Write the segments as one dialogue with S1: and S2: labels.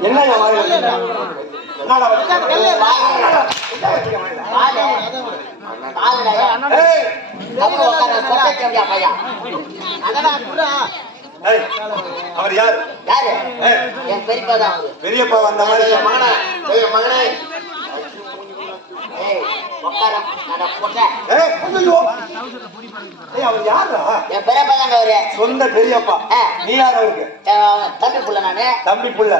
S1: என்ன அவர் யார்?
S2: யாரு? என் பெரியப்பா தான்
S1: பெரியப்பா வந்த மாதிரி
S2: மகனே. மகனே ஏய் உட்கார அட கொட்டை
S1: ஏய், ஐயையோ. ஏய், அவர் யாரா
S2: என் பெரியப்பா தாங்க அவரு
S1: சொந்த பெரியப்பா. நீ யார் அவருக்கு?
S2: என் தம்பி புள்ள நானு.
S1: தம்பி புள்ள.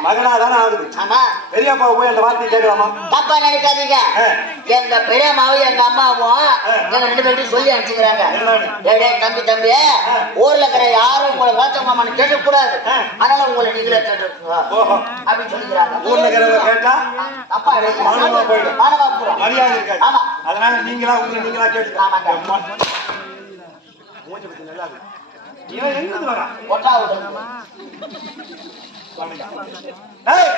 S1: மகனா தானே ஆகுது.
S2: ஆமா.
S1: பெரியப்பா போய் அந்த வார்த்தையை கேட்கலாமா?
S2: தப்பா நினைக்காதீங்க. எங்க பெரியம்மாவும் எங்க அம்மாவும் எங்க ரெண்டு பேர்ட்டையும் சொல்லி அனுப்பிச்சுக்கிறாங்க. தம்பி தம்பி ஊர்ல இருக்கிற யாரும் உங்களை வாச்சமாமான்னு கேட்க கூடாது
S1: ஆ.
S2: அதனால உங்களை நீங்களே கேட்டுருக்கோம்
S1: ஓஹோ.
S2: அப்படின்னு சொல்லிக்கிறாங்க.
S1: ஊர்ல இருக்கிறவங்க கேட்டா
S2: தப்பா.
S1: மரியாதை இருக்காது. அதனால நீங்களா உங்களை நீங்களா கேட்டு
S2: ஆமாங்க.
S1: மூஞ்சி பத்தி நல்லா இருக்கு. இவன் எங்க இருந்து வரா?
S2: ஒட்டா விடுறது.
S1: ஏய்,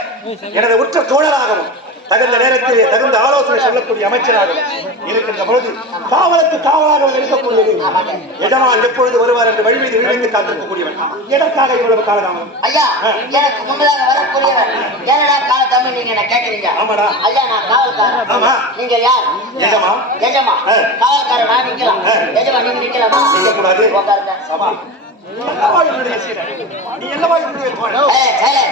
S1: எனது உற்ற தோழராகவும் தகுந்த நேரத்திலே தகுந்த ஆலோசனை சொல்லக்கூடிய அமைச்சராகவும் இருக்கின்ற பொழுது காவலுக்கு காவலாக இருக்கக்கூடிய எஜமான் எப்பொழுது வருவார் என்று வழி மீது விழுந்து காத்திருக்கக்கூடியவன். எதற்காக இவ்வளவு காலதாமதம்?
S2: ஐயா எனக்கு முன்னதாக வரக்கூடியவர் ஏனடா கால தம்பி நீங்க என்ன கேக்குறீங்க?
S1: ஆமாடா.
S2: ஐயா நான் காவல்காரன்.
S1: ஆமா.
S2: நீங்க யார்?
S1: எஜமா.
S2: எஜமா. காவல்காரன்? நான் நிக்கலாம். எஜமா நீங்க நிக்கலாமா.
S1: நிக்கக்கூடாது.
S2: உட்காருங்க.
S1: சபா நீ என்னவா என்னுடைய சீடர்? நீ என்னவா என்னுடைய தோழன்?
S2: ஏலே, ஏலே.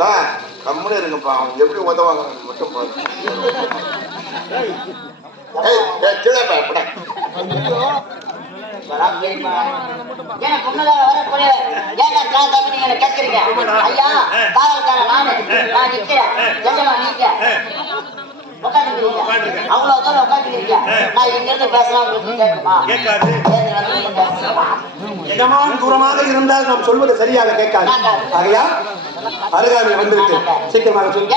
S3: பா, கம்முனு இருங்கப்பா. அவங்க எப்படி உதவாங்க மட்டும் பாரு.
S2: எனக்கு முன்னதாக தம்பி நீங்க என்ன கேட்கறீங்க ஐயா காவல்காரன் நானு. நான் நிக்கிறேன். எஜமா நீங்க? உட்காந்துக்கிறீங்க. அவ்வளவு தூரம் உட்காந்துக்கிறீங்க. நான் இங்க இருந்து பேசலாம்
S1: தூரமாக இருந்தால் நாம் சொல்வது சரியாக கேட்காது. ஆகையா அருகாமையில் வந்துவிட்டு சீக்கிரமாக சொல்லு.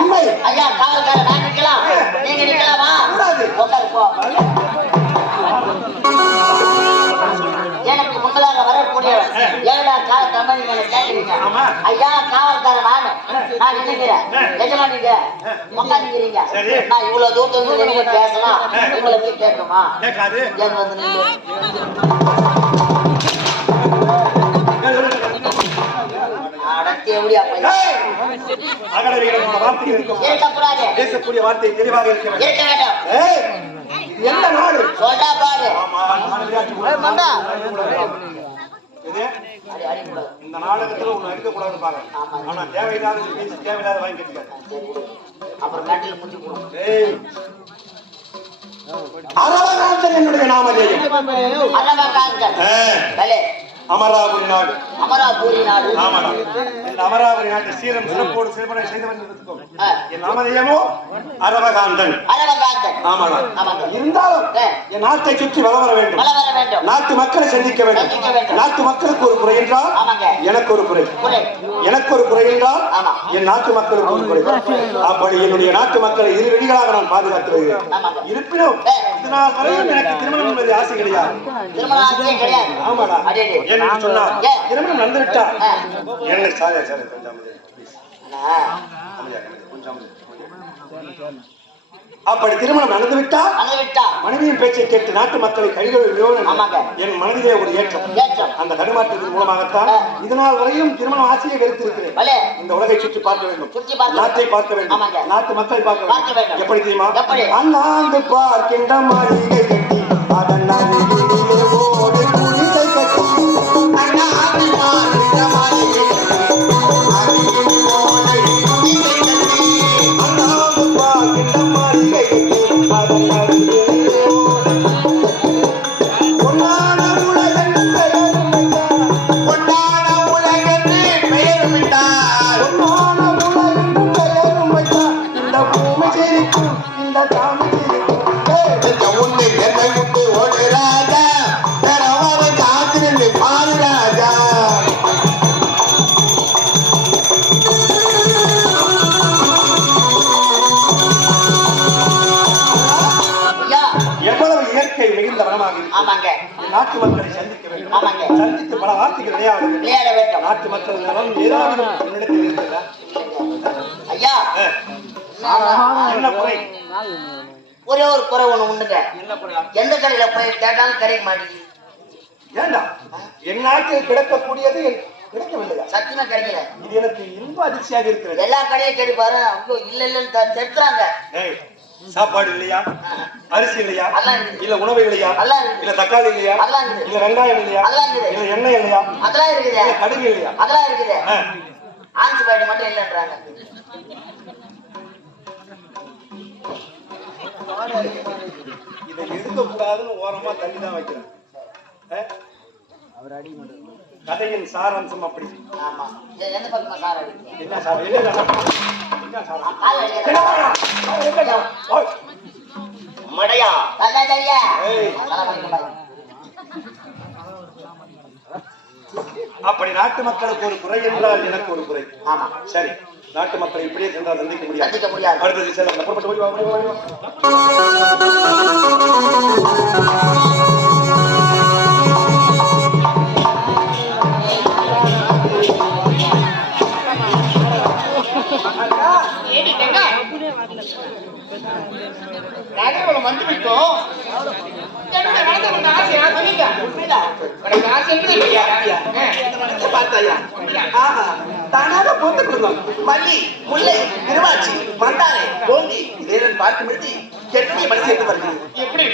S1: உண்மை.
S2: ஐயா காவல்காரன் நான் நிக்கலாம். நீங்க நிக்கலாமா. உட்காரு போ. எனக்கு முன்னதாக வரக்கூடியவர் ஏழா கால தமிழ் நீங்க கேட்கிறீங்க. ஐயா காவல்காரன் நானு நான் நினைக்கிறேன் எஜமா நீங்க உட்காந்துக்கிறீங்க. நான் இவ்வளவு தூரத்துல இருந்து நீங்க பேசலாம். உங்களுக்கு கேட்குமா
S1: கேட்காது.
S2: ஏன் வந்து நீங்க
S1: வார்த்தை
S2: இருக்கக்கூடாது
S1: பேசக்கூடிய வார்த்தை தெளிவாக இருக்க வேண்டும்! எந்த நாடு?
S2: பாரு.
S1: இந்த நாடகத்துல ஒண்ணு பாருங்க. ஆனா தேவையில்லாத பேசி தேவையில்லாத வாங்கி.
S2: அப்புறம் கட்டில
S1: ஏய்! அரவகாந்தன் என்னுடைய நாமதேயம். அமராவதி நாடு.
S2: அமராபுரி நாடு
S1: அமராவதி நாட்டு சீரம் சிறப்போடு சிறப்பனை
S2: ஆ.
S1: என் நாமதேயமோ அரவகாந்தன்
S2: அரவகாந்தன் ஆமாங்க.
S1: இருந்தாலும். என் நாட்டை சுற்றி வளம் வர வேண்டும்
S2: வள வர வேண்டும்
S1: நாட்டு மக்களை சந்திக்க வேண்டும். நாட்டு மக்களுக்கு ஒரு குறை என்றால். எனக்கு ஒரு குறை. எனக்கு ஒரு குறை என்றால். என் நாட்டு மக்களுக்கு ஒரு குறை அப்படி என்னுடைய நாட்டு மக்களை இரு வெளிகளாக நான் பாதுகாத்து வருகிறேன். இருப்பினும்
S2: ஆ.
S1: இது நாள் வரையும் எனக்கு திருமணம் என்பது ஆசை கிடையாது
S2: திருமண ஆசையே கிடையாது
S1: ஆமாடா
S2: அடேடே.
S1: ஏன்னு சொன்னா
S2: ஏ.
S1: விட்டா
S2: ஆ.
S1: என்ன சாரி சாரி கொஞ்சம் கொஞ்சம். அப்படி திருமணம் நடந்து விட்டால்
S2: வந்து விட்டா
S1: மனைவியின் பேச்சை கேட்டு நாட்டு மக்களை கைகள்
S2: ஆமாங்க.
S1: என் மனதிலே ஒரு ஏற்றம்
S2: ஏற்றம்.
S1: அந்த தடுமாற்றத்தின் மூலமாகத்தான் இதனால் வரையும் திருமணம் ஆசையை வெறுத்திருக்கிறேன்
S2: பலே
S1: இந்த உலகை சுற்றி பார்க்க வேண்டும் நாட்டை பார்க்க வேண்டும்
S2: ஆமாங்க.
S1: நாட்டு மக்கள் பார்க்க
S2: பார்க்க
S1: வேண்டும். எப்படி தெரியுமா
S2: எப்படி?
S1: அண்ணாந்து பார்க்கின்ற மாளிகை கட்டி அதன் நாட்டு மக்களை சந்திக்க வேண்டும்.
S2: ஆமாங்க.
S1: சந்தித்து பல வார்த்தைகள் விளையாட வேண்டும்.
S2: விளையாட வேண்டும்.
S1: நாட்டு மக்கள் நலம் ஏதாவது இருக்கிறதா
S2: ஐயா.
S1: என்ன குறை?
S2: ஒரே ஒரு குறை ஒண்ணு உண்டுங்க.
S1: என்ன
S2: எந்த கடையில போய் கேட்டாலும் கிடைக்க மாட்டேங்குது.
S1: ஏண்டா? என் நாட்டில் கிடைக்கக்கூடியது கிடைக்கவில்லையா?
S2: சத்தியமா கிடைக்கல.
S1: இது எனக்கு இன்ப அதிர்ச்சியாக இருக்கிறது.
S2: எல்லா கடையும் கேட்டு பாரு ஐயோ இல்ல இல்லன்னு த- தெத்துறாங்க
S1: ஏய், சாப்பாடு இல்லையா? அரிசி இல்லையா. இல்ல உணவு இல்லையா. இல்ல தக்காளி இல்லையா. இல்ல வெங்காயம் இல்லையா. இல்ல எண்ணெய் இல்லையா?
S2: அதெல்லாம் இருக்குது.
S1: இல்ல கடுகு இல்லையா?
S2: அதெல்லாம் இருக்குது. ஆன்டிபயோட்டிக் மட்டும் இல்லைன்றாங்க.
S1: இதை எடுக்க கூடாதுன்னு ஓரமா தள்ளி தான் வைக்கிறேன்? கதையின் சாராம்சம் அப்படி.
S2: ஆமா.
S1: என்ன சார்? என்ன
S2: மடையா.
S1: அப்படி நாட்டு மக்களுக்கு ஒரு குறை என்றால் எனக்கு ஒரு குறை
S2: ஆமா
S1: சரி நாட்டு மக்களை இப்படியே சென்றால் சந்திக்க முடியாது
S2: சந்திக்க முடியாது.
S1: அடுத்தது செல்ல புறப்பட்டு
S4: உனக்கு ஆசை
S5: பார்த்தாயா ஆஹா தானாக போட்டு கொடுக்கும் மல்லி முல்லை திருவாச்சி மந்தாரை கோங்கி இதேடன் பார்க்கும் பொழுது என்னுடைய மனசு எடுத்து வருகிறது
S4: எப்படி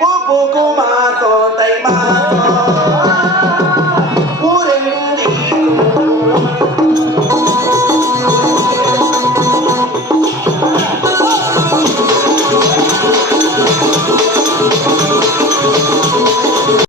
S5: பூ பூக்கும் மாசம் தை மாசம்